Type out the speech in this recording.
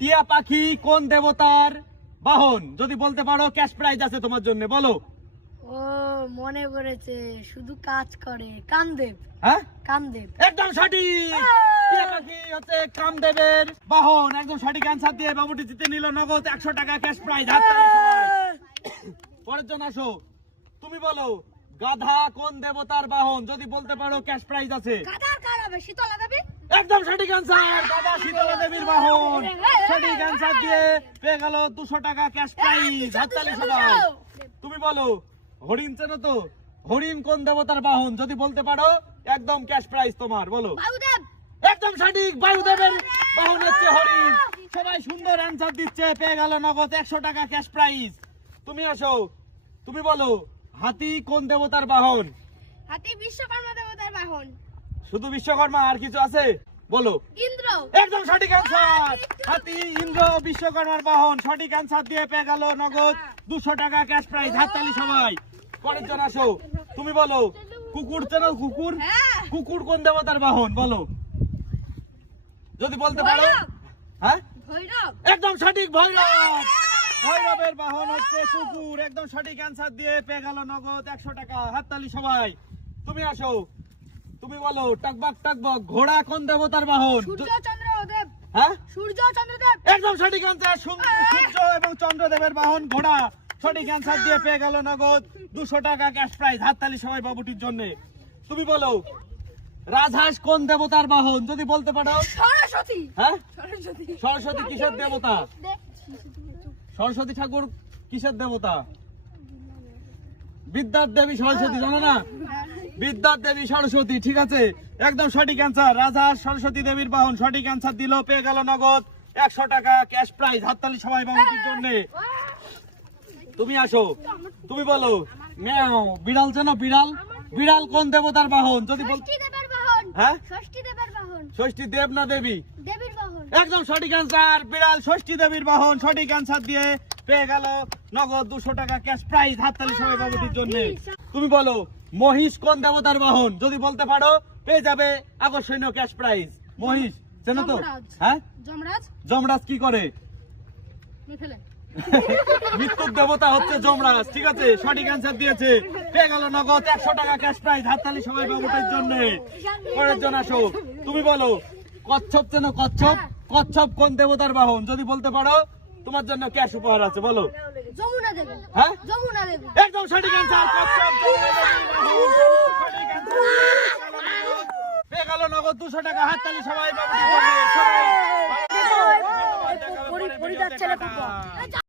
টিয়া পাখি কোন দেবতার বাহন? যদি বলতে পারো ক্যাশ প্রাইজ আছে তোমার জন্য বলো। ও মনে পড়েছে শুধু কাজ করে। কামদেব। হ্যাঁ? কামদেব। একদম সঠিক! টিয়া পাখি হচ্ছে কামদেবের বাহন। একদম সঠিক অ্যান্সার দিয়ে বাবুটি জিতে নিল নগদ একশো টাকা ক্যাশ প্রাইজ পরের জন আসো। তুমি বলো গাধা কোন দেবতার বাহন? যদি বলতে পারো ক্যাশ প্রাইজ আছে। কাদার কার হবে? শীতলা দেবী? একদম সঠিক অ্যান্সার শীতলা দেবীর বাহন। সঠিক অ্যান্সার দিয়ে পেয়ে গেল দুশো টাকা ক্যাশ প্রাইজ হাততালি সবাই। তুমি বলো হরিণ চেনো তো? হরিণ কোন দেবতার বাহন? যদি বলতে পারো একদম ক্যাশ প্রাইজ তোমার বলো। একদম সঠিক বায়ুদেবের বাহন হচ্ছে হরিণ। সবাই সুন্দর অ্যান্সার দিচ্ছে পেয়ে গেল নগদ একশো টাকা ক্যাশ প্রাইজ। তুমি আসো তুমি বলো হাতি কোন দেবতার বাহন? হাতি বিশ্বকর্মা দেবতার বাহন। শুধু বিশ্বকর্মা আর কিছু আছে? বলো। ইন্দ্র। একদম সঠিক অ্যান্সার হাতি ইন্দ্র বিশ্বকর্মার বাহন। সঠিক অ্যান্সার দিয়ে পেয়ে গেল নগদ দুশো টাকা ক্যাশ প্রাইজ হাততালি সবাই। পরের জন আসো। তুমি বলো কুকুর চেনো কুকুর? হ্যাঁ। কুকুর কোন দেবতার বাহন? বলো। যদি বলতে পারো। হ্যাঁ? একদম সঠিক ভৈরব। ভৈরবের বাহন হচ্ছে কুকুর। একদম সঠিক অ্যান্সার দিয়ে পেয়ে গেল নগদ একশো টাকা। হাততালি সবাই। তুমি আসো। তুমি বলো টকবক টকবক ঘোড়া কোন দেবতার বাহন? সূর্য চন্দ্র দেব। হ্যাঁ? সূর্য চন্দ্রদেব একদম সঠিক অ্যান্সার সূর্য এবং চন্দ্রদেবের বাহন ঘোড়া। সঠিক অ্যান্সার দিয়ে পেয়ে গেল নগদ দুশো টাকা ক্যাশ প্রাইজ হাততালি সবাই বাবুটির জন্য। তুমি বলো রাজহাঁস কোন দেবতার বাহন? যদি বলতে পারো। সরস্বতী। হ্যাঁ? সরস্বতী। সরস্বতী কিসের দেবতা? সরস্বতী ঠাকুর কিসের দেবতা? বিদ্যার দেবী সরস্বতী জানো না? বিদ্যার দেবী সরস্বতী ঠিক আছে? একদম সঠিক অ্যান্সার রাজা সরস্বতী দেবীর বাহন সঠিক অ্যান্সার দিল পেয়ে গেল নগদ। একশো টাকা ক্যাশ প্রাইজ হাততালি সবাই বাবুটির জন্য। তুমি আসো। তুমি বলো ম্যাও বিড়াল চেনো বিড়াল? বিড়াল কোন দেবতার বাহন? যদি হ্যাঁ? ষষ্ঠী দেব। না দেবী একদম সঠিক অ্যান্সার বিড়াল ষষ্ঠী দেবীর বাহন সঠিক অ্যান্সার দিয়ে পেয়ে গেল নগদ দুশো টাকা ক্যাশ প্রাইজ হাততালি সবাই বাবুটির জন্য। তুমি বলো মহিষ কোন দেবতার বাহন? যদি বলতে পারো পেয়ে যাবে আকর্ষণীয় ক্যাশ প্রাইজ মহিষ চেনো তো। হ্যাঁ? যমরাজ? যমরাজ কি করে? মৃত্যুর দেবতা হচ্ছে যমরাজ ঠিক আছে? সঠিক অ্যান্সার দিয়েছে। পেয়ে গেল নগদ একশো টাকা ক্যাশ প্রাইজ হাততালি সবাই বাবুটির জন্য। পরের জন আসো তুমি বলো কচ্ছপ চেন? কচ্ছপ? কচ্ছপ কোন দেবতার বাহন? যদি বলতে পারো তোমার জন্য ক্যাশ উপহার আছে বলো। যমুনা দেবী। হ্যাঁ? যমুনা দেবী। একদম সঠিক অ্যান্সার কচ্ছপ যমুনা দেবীর বাহন। সঠিক answer পেয়ে গেল নগদ দুশো টাকা হাততালি সবাই